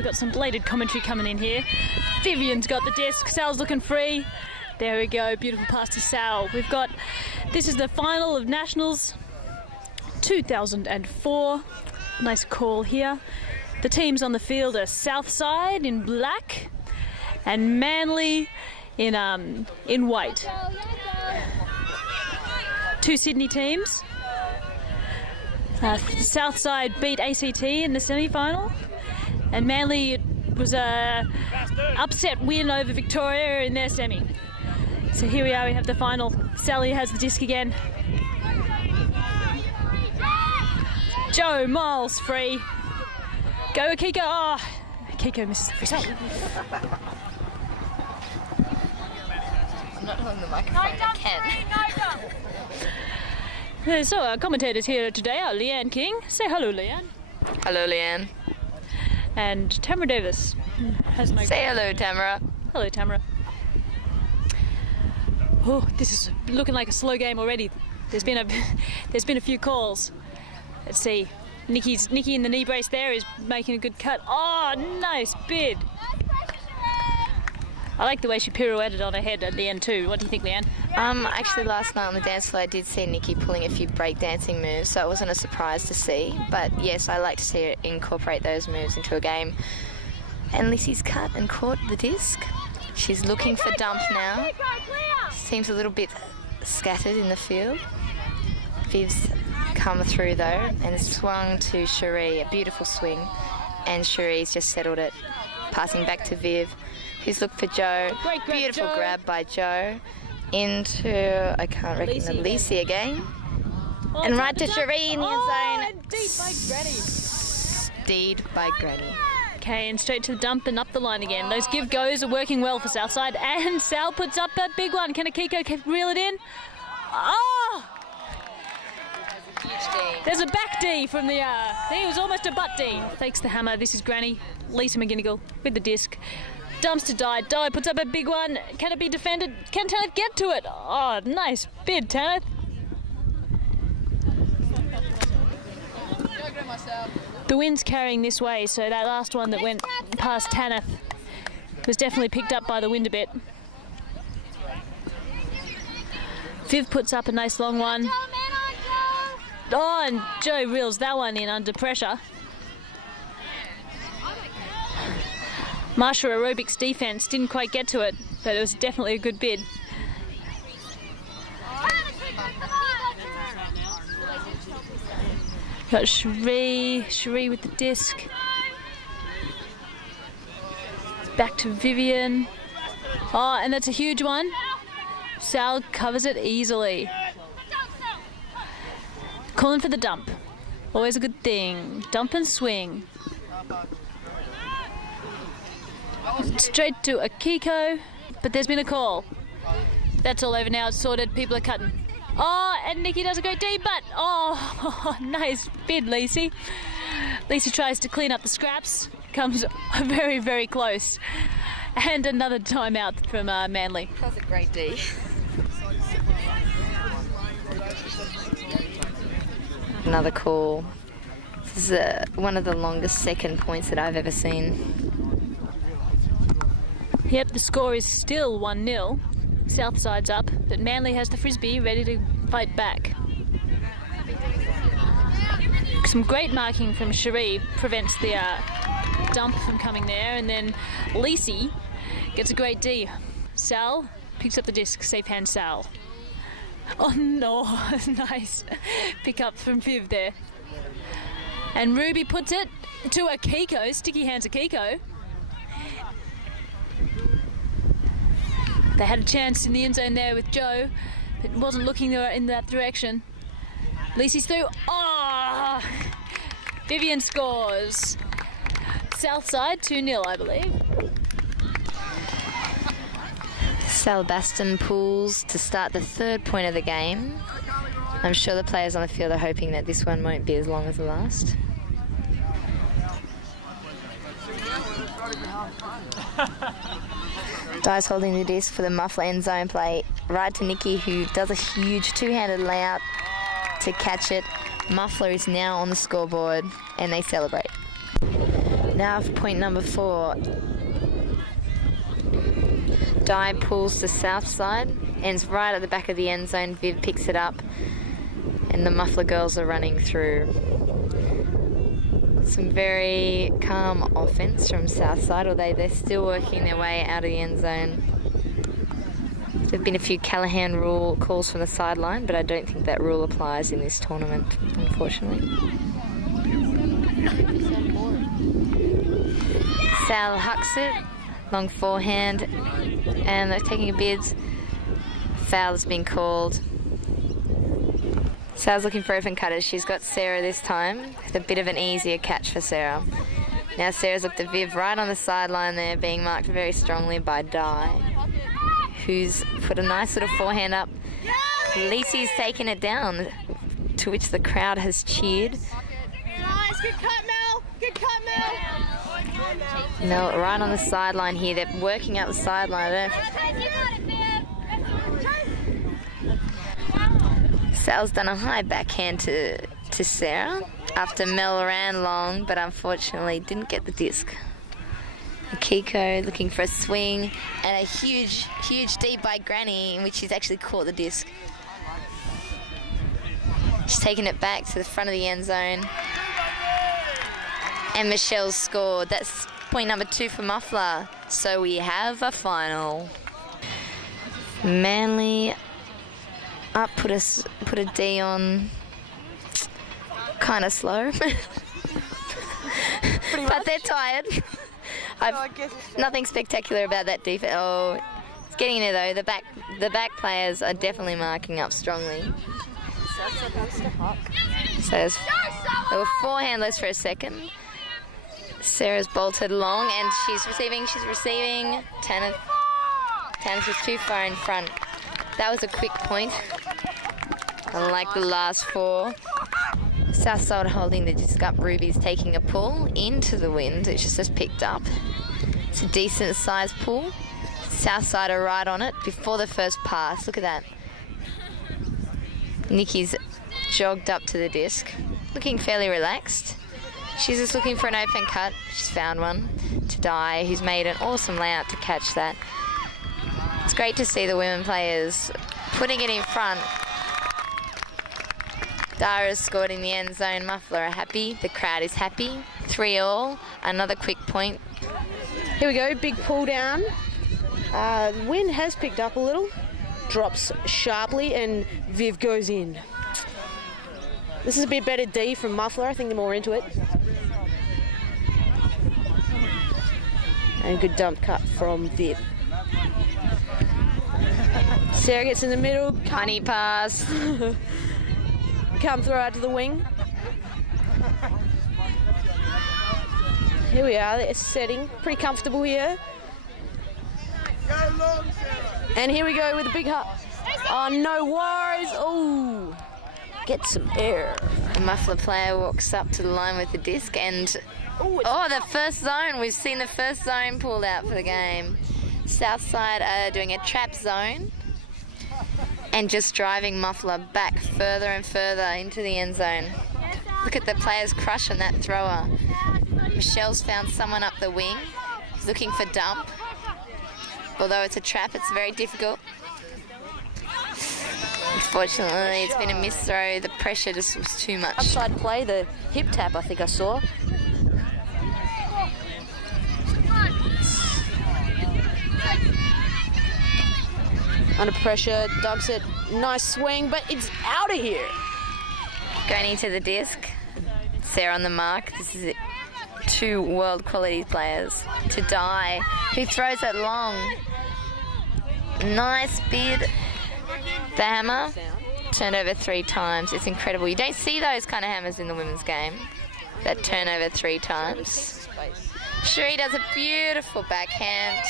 we've got some bladed commentary coming in here. Vivian's got the disc, Sal's looking free. There we go, beautiful pass to Sal. This is the final of Nationals 2004. Nice call here. The teams on the field are Southside in black and Manly in white. Two Sydney teams. Southside beat ACT in the semi-final, and Manly was a upset win over Victoria in their semi. So here we are, we have the final. Sally has the disc again. Joe Miles free. Go Akiko. Oh, Akiko misses the free shot. I'm not holding the microphone, I can. So our commentators here today are Leanne King. Say hello, Leanne. Hello, Leanne. And Tamara Davis. Say hello, Tamara. Hello, Tamara. Oh, this is looking like a slow game already. There's been a few calls. Let's see. Nikki in the knee brace there is making a good cut. Oh, nice bid. I like the way she pirouetted on her head at the end too. What do you think, Leanne? Actually last night on the dance floor I did see Nikki pulling a few breakdancing moves, so it wasn't a surprise to see. But yes, I like to see her incorporate those moves into a game. And Lissy's cut and caught the disc. She's looking for dump now. Seems a little bit scattered in the field. Viv's come through though and swung to Cherie, a beautiful swing. And Cherie's just settled it, passing back to Viv, who's looked for Joe. Beautiful Joe. grab by Joe. Into, I can't recognize, Lisi again. Oh, and right to Cherie in the end zone. And deep by Granny. Steed by Granny. Okay, and straight to the dump and up the line again. Those give-goes are working well for Southside. And Sal puts up a big one. Can Akiko reel it in? Oh! Huge D. There's a back D from the, I think it was almost a butt D. Fakes the hammer. This is Granny. Lisa McGinnigal with the disc. Dumps to Di. Di puts up a big one. Can it be defended? Can Tanith get to it? Oh, nice bid, Tanith. The wind's carrying this way, so that last one that went past Tanith was definitely picked up by the wind a bit. Viv puts up a nice long one. Oh, and Joe reels that one in under pressure. Marsha Aerobics defense didn't quite get to it, but it was definitely a good bid. Got Cherie with the disc. Back to Vivian. Oh, and that's a huge one. Sal covers it easily. Calling for the dump. Always a good thing. Dump and swing. Straight to Akiko, but there's been a call. That's all over now, it's sorted, people are cutting. Oh, and Nikki does a great D, but oh, nice bid, Lacey. Lacey tries to clean up the scraps, comes very, very close. And another timeout from Manly. That's a great D. Another call. This is one of the longest second points that I've ever seen. Yep, the score is still 1-0. Southside's up, but Manly has the frisbee ready to fight back. Some great marking from Cherie prevents the dump from coming there, and then Lisi gets a great D. Sal picks up the disc, safe hand Sal. Oh no, nice pick up from Viv there. And Ruby puts it to Akiko, sticky hands Akiko. They had a chance in the end zone there with Joe, but wasn't looking in that direction. Lisi's through. Oh! Vivian scores. Southside 2-0, I believe. Sal Baston pulls to start the third point of the game. I'm sure the players on the field are hoping that this one won't be as long as the last. Di's holding the disc for the muffler end zone play. Right to Nikki, who does a huge two-handed layout to catch it. Muffler is now on the scoreboard, and they celebrate. Now for point number 4. Di pulls the south side, ends right at the back of the end zone. Viv picks it up, and the Muffler girls are running through. Some very calm offense from Southside, although they're still working their way out of the end zone. There have been a few Callaghan rule calls from the sideline, but I don't think that rule applies in this tournament, unfortunately. Sal hucks it, long forehand, and they're taking a bid. Foul has been called. Sal's looking for open cutters. She's got Sarah this time, with a bit of an easier catch for Sarah. Now Sarah's looked at Viv right on the sideline there, being marked very strongly by Di, who's put a nice little forehand up. Lisi's taken it down, to which the crowd has cheered. Nice, good cut, Mel. Good cut, Mel. Mel right on the sideline here. They're working out the sideline. I don't know Sal's done a high backhand to Sarah after Mel ran long, but unfortunately didn't get the disc. Kiko looking for a swing, and a huge deep by Granny, in which she's actually caught the disc. She's taken it back to the front of the end zone. And Michelle's scored. That's point number 2 for Muffler. So we have a final. Manly up, put a D on. Kind of slow. But they're tired. Nothing spectacular about that defense. Oh, it's getting in there though. The back players are definitely marking up strongly. So there were 4 handlers for a second. Sarah's bolted long and she's receiving. Tanith was too far in front. That was a quick point. Unlike the last 4. Southside holding the disc up. Ruby's taking a pull into the wind, which is just picked up. It's a decent sized pull. Southside are right on it before the first pass. Look at that. Nikki's jogged up to the disc, looking fairly relaxed. She's just looking for an open cut. She's found one to Di, who's made an awesome layout to catch that. It's great to see the women players putting it in front. Dara's scored in the end zone. Muffler are happy. The crowd is happy. 3-all. Another quick point. Here we go, big pull down. The wind has picked up a little. Drops sharply and Viv goes in. This is a bit better D from Muffler. I think they're more into it. And good dump cut from Viv. Sarah gets in the middle. Honey pass. Come throw out to the wing. Here we are, they're setting. Pretty comfortable here. And here we go with a big hut. Oh, no worries. Oh, get some air. The Muffler player walks up to the line with the disc and... Oh, the first zone. We've seen the first zone pulled out for the game. Southside are doing a trap zone and just driving Muffler back further and further into the end zone. Look at the players crushing that thrower. Michelle's found someone up the wing. He's looking for dump. Although it's a trap, it's very difficult. Unfortunately, it's been a miss throw. The pressure just was too much. Upside play, the hip tap I think I saw. Under pressure, dumps it. Nice swing, but it's out of here. Going into the disc. Sarah on the mark. This is it. 2 world quality players. To Di, who throws it long. Nice bid. The hammer turned over 3 times. It's incredible. You don't see those kind of hammers in the women's game. That turn over 3 times. Cherie does a beautiful backhand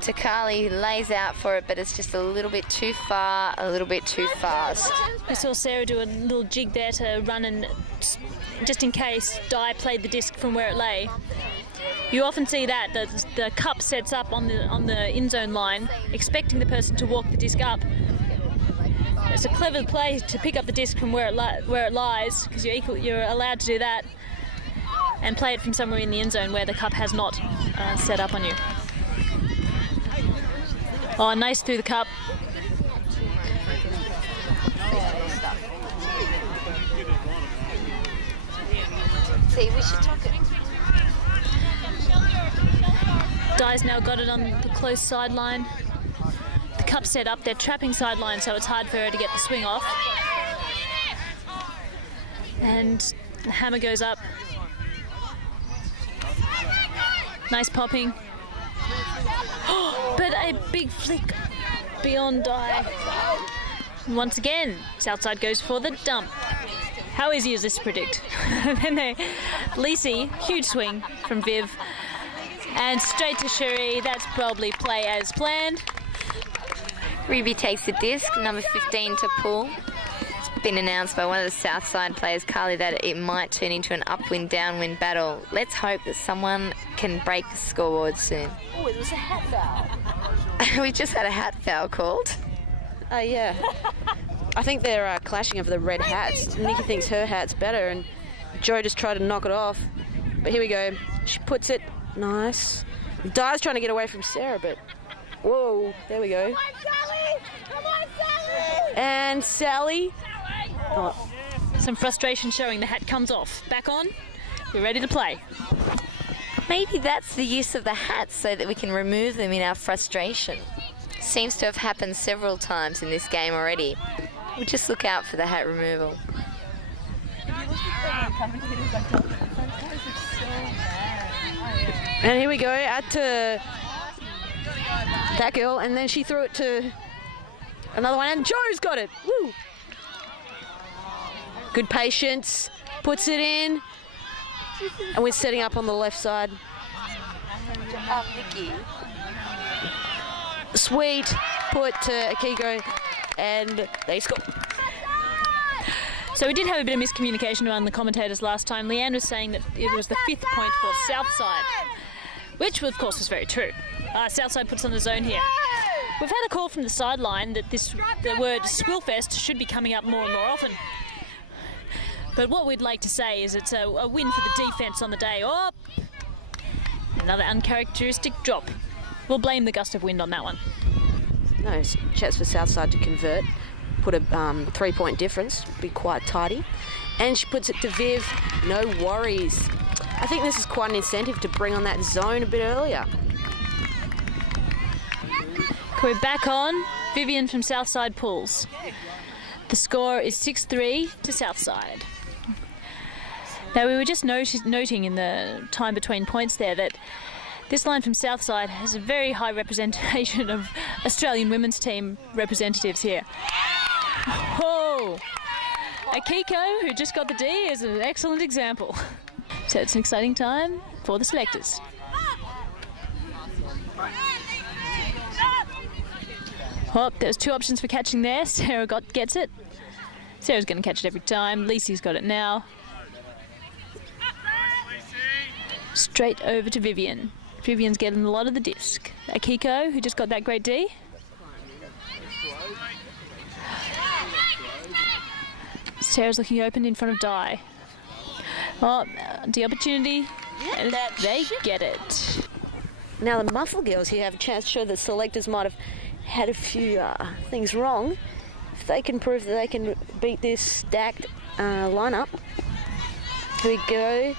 to Carly, who lays out for it, but it's just a little bit too far, a little bit too fast. We saw Sarah do a little jig there to run and just in case Di played the disc from where it lay. You often see that the cup sets up on the in zone line, expecting the person to walk the disc up. It's a clever play to pick up the disc from where it lies, because you're allowed to do that. and play it from somewhere in the end zone where the cup has not set up on you. Oh, nice through the cup. See, we should talk it. Di's now got it on the close sideline. The cup's set up, they're trapping sideline, so it's hard for her to get the swing off. And the hammer goes up. Nice popping. But a big flick beyond Di. And once again, Southside goes for the dump. How easy is this to predict? Then Lisi, huge swing from Viv. And straight to Cherie. That's probably play as planned. Ruby takes the disc, number 15 to pull. It's been announced by one of the Southside players, Carly, that it might turn into an upwind-downwind battle. Let's hope that someone can break the scoreboard soon. Oh, it was a hat foul. We just had a hat foul called. Oh, yeah. I think they're clashing over the red hats. Nikki thinks her hat's better, and Joe just tried to knock it off. But here we go. She puts it. Nice. Di's trying to get away from Sarah, but... Whoa, there we go. Come on, Sally! And Sally. Oh, Some frustration showing. The hat comes off. Back on. We're ready to play. Maybe that's the use of the hats, so that we can remove them in our frustration. Seems to have happened several times in this game already. We'll just look out for the hat removal. and here we go. Out to that girl, and then she threw it to another one, and Joe's got it. Woo! Good patience. Puts it in. And we're setting up on the left side. Nikki. Sweet put to Akiko, and they score. So we did have a bit of miscommunication around the commentators last time. Leanne was saying that it was the 5th point for Southside, which of course was very true. Southside puts on the zone here. We've had a call from the sideline that the word Squillfest should be coming up more and more often. But what we'd like to say is it's a win for the defence on the day. Oh, another uncharacteristic drop. We'll blame the gust of wind on that one. No, chance for Southside to convert. Put a 3-point difference. Be quite tidy. And she puts it to Viv. No worries. I think this is quite an incentive to bring on that zone a bit earlier. We're back on. Vivian from Southside pulls. The score is 6-3 to Southside. Now we were just noting in the time between points there that this line from Southside has a very high representation of Australian women's team representatives here. Oh! Akiko, who just got the D, is an excellent example. So it's an exciting time for the selectors. Oh, there's 2 options for catching there. Sarah gets it. Sarah's going to catch it every time. Lisi's got it now. Straight over to Vivian. Vivian's getting a lot of the disc. Akiko, who just got that great D. Sarah's looking open in front of Di. Oh, the opportunity. And they get it. Now the Muffle girls here have a chance to show the selectors might have had a few things wrong. If they can prove that they can beat this stacked lineup. Here we go.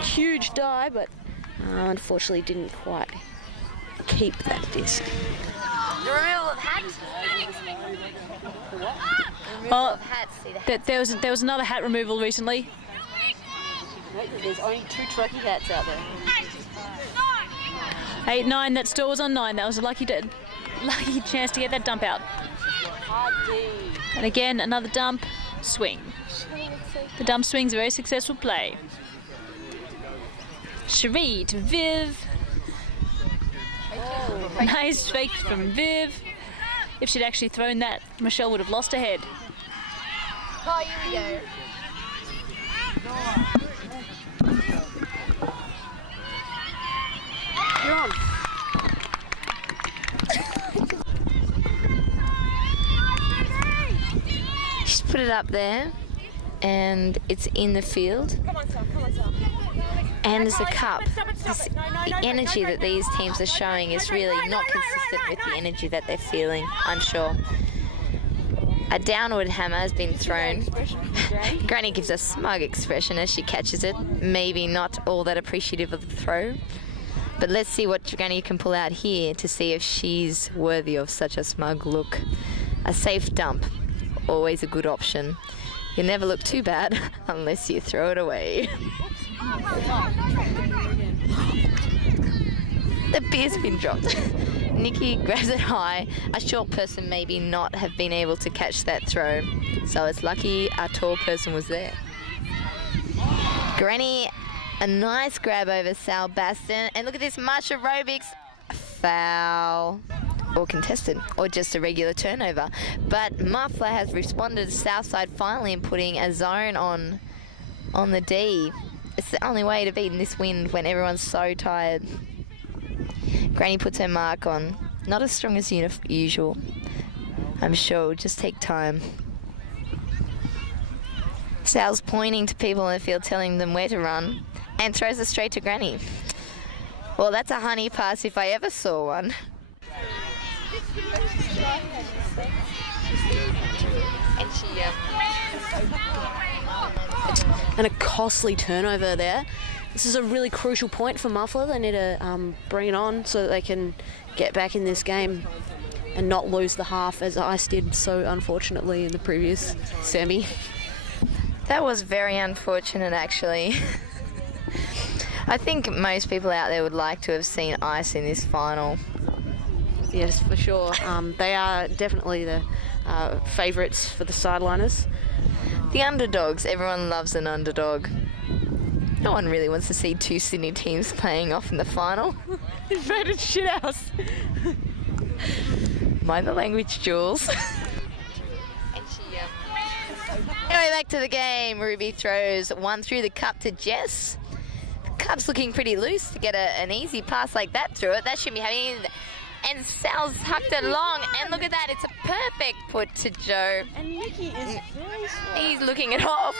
Huge die, but unfortunately didn't quite keep that disc. The removal of hats. Oh, there was another hat removal recently. There's only 2 trucky hats out there. 8, 9. That still was on 9. That was a lucky chance to get that dump out. And again, another dump. Swing. The dump swing's a very successful play. Cherie to Viv. Nice fake from Viv. If she'd actually thrown that, Michelle would have lost her head. Oh, here we go. You're on. She's put it up there, and it's in the field. Come on, Sal. Come on, Sal. And as a cup, the energy that these teams are showing is really not consistent with the energy that they're feeling, I'm sure. A downward hammer has been thrown. Granny gives a smug expression as she catches it. Maybe not all that appreciative of the throw. But let's see what Granny can pull out here to see if she's worthy of such a smug look. A safe dump, always a good option. You never look too bad unless you throw it away. The beer's been dropped. Nikki grabs it high. A short person maybe not have been able to catch that throw. So it's lucky a tall person was there. Granny, a nice grab over Sal Baston. And look at this, Marsha Robics. Foul. Or contested, or just a regular turnover. But Muffler has responded to Southside finally and putting a zone on the D. It's the only way to beat in this wind when everyone's so tired. Granny puts her mark on. Not as strong as usual. I'm sure it'll just take time. Sal's pointing to people in the field, telling them where to run, and throws it straight to Granny. Well, that's a honey pass if I ever saw one. And a costly turnover there. This is a really crucial point for Muffler. They need to bring it on so that they can get back in this game and not lose the half as Ice did so unfortunately in the previous semi. That was very unfortunate, actually. I think most people out there would like to have seen Ice in this final. Yes, for sure. They are definitely the favourites for the sideliners. The underdogs. Everyone loves an underdog. No one really wants to see two Sydney teams playing off in the final. Inverted shithouse. Mind the language, Jules. Anyway, back to the game. Ruby throws one through the cup to Jess. The cup's looking pretty loose to get an easy pass like that through it. That shouldn't be happening. And Sal's hucked it long, and look at that, it's a perfect put to Joe. And Nikki is very slow. He's looking it off.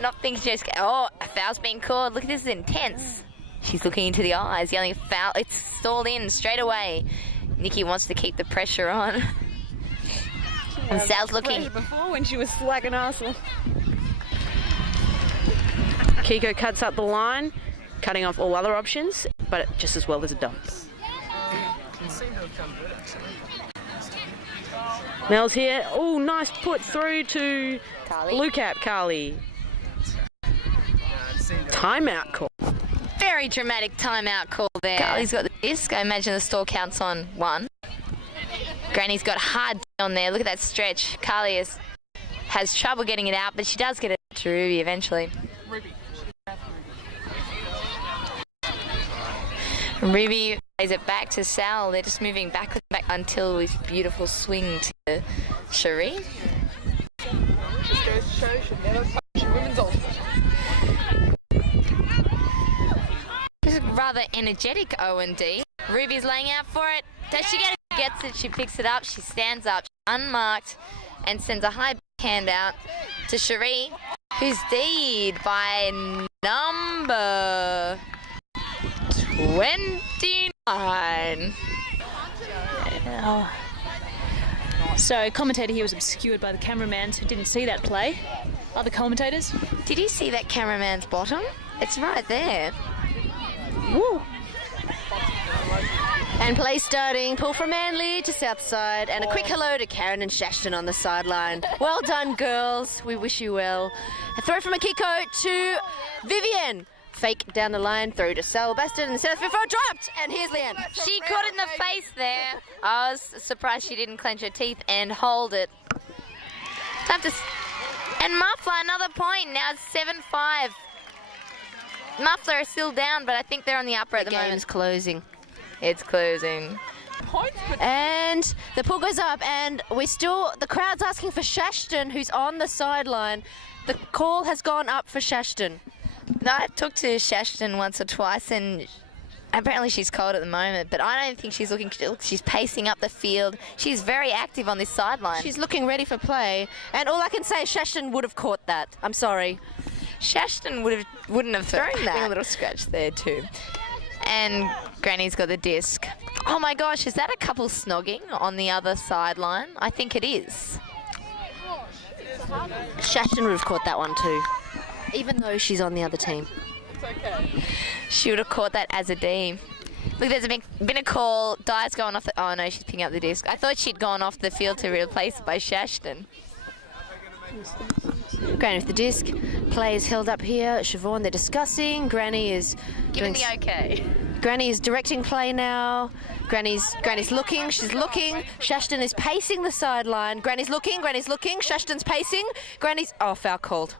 Not thinking just, oh, a foul's being called. Look, this is intense. She's looking into the eyes, yelling foul. It's stalled in straight away. Nikki wants to keep the pressure on. And Sal's looking. Before when she was slacking ass. Kiko cuts up the line, cutting off all other options, but just as well as it does. Mel's here. Oh, nice put through to Carly. Blue Cap Carly. Timeout call. Very dramatic timeout call there. Carly's got the disc. I imagine the stall counts on 1. Granny's got hard on there. Look at that stretch. Carly has trouble getting it out, but she does get it to Ruby eventually. Ruby plays it back to Sal. They're just moving back until this beautiful swing to Cherie. Just goes to show should never touch a women's ultimate. This is rather energetic O&D. Ruby's laying out for it. Does she get it? She gets it. She picks it up. She stands up, unmarked, and sends a high backhand out to Cherie, who's D'd by number 29. So, commentator here was obscured by the cameraman who didn't see that play. Other commentators? Did you see that cameraman's bottom? It's right there. Woo! And play starting, pull from Manly to Southside, and a quick hello to Karen and Shashton on the sideline. Well done, girls. We wish you well. A throw from Akiko to Vivian. Fake down the line, throw to Sal Baston, and South before dropped. And here's Leanne. She caught it in the face there. I was surprised she didn't clench her teeth and hold it. Time to... And Muffler, another point. Now it's 7-5. Muffler are still down, but I think they're on the upper at the Game's moment. closing. It's closing. And the pull goes up, and the crowd's asking for Shashton, who's on the sideline. The call has gone up for Shashton. No, I talked to Shashton once or twice, and apparently she's cold at the moment, but I don't think she's looking... She's pacing up the field. She's very active on this sideline. She's looking ready for play, and all I can say is Shashton would have caught that. I'm sorry. Shashton wouldn't have thrown that. A little scratch there too. And Granny's got the disc. Oh my gosh, is that a couple snogging on the other sideline? I think it is. Shashton would have caught that one too, even though she's on the other team. She would have caught that as a D. Look, there's been a call. Di's going off the... Oh no, she's picking up the disc. I thought she'd gone off the field to be replaced by Shashton. Granny with the disc. Play is held up here. Siobhan, they're discussing. Granny is Giving the okay. Granny is directing play now. Granny's looking. She's looking. Shashton is pacing the sideline. Granny's looking. Shashton's pacing. Oh, foul called.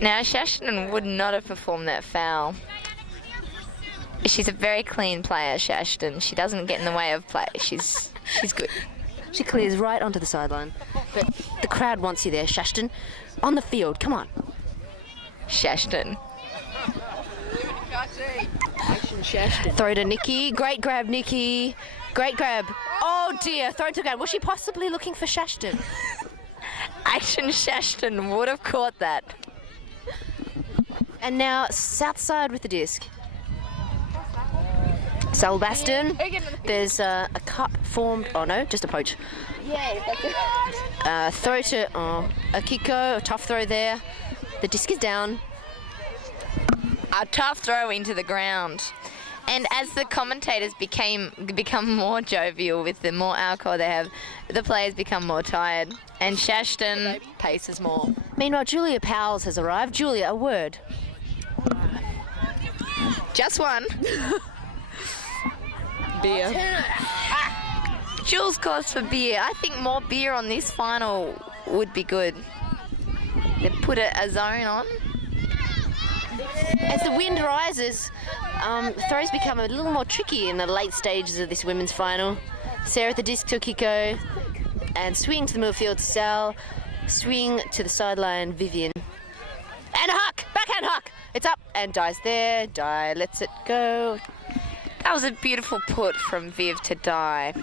Now, Shashton would not have performed that foul. She's a very clean player, Shashton. She doesn't get in the way of play. She's good. She clears right onto the sideline. But the crowd wants you there, Shashton. On the field, come on. Shashton. Throw to Nikki. Great grab, Nikki. Great grab. Oh dear, throw to the ground. Was she possibly looking for Shashton? Action Shashton would have caught that. And now Southside with the disc. Sal Baston. There's a cup formed. Oh no, just a poach. Throw to Akiko. A tough throw there. The disc is down. A tough throw into the ground. And as the commentators become more jovial with the more alcohol they have, the players become more tired. And Shashton paces more. Meanwhile, Julia Powles has arrived. Julia, a word. Just one. Beer. Jules calls for beer. I think more beer on this final would be good. They put a zone on. As the wind rises, throws become a little more tricky in the late stages of this women's final. Sarah with the disc to Kiko, and swing to the middle field to Sal, swing to the sideline, Vivian. And a huck! Backhand huck! It's up, and Di's there. Di lets it go. That was a beautiful put from Viv to Di.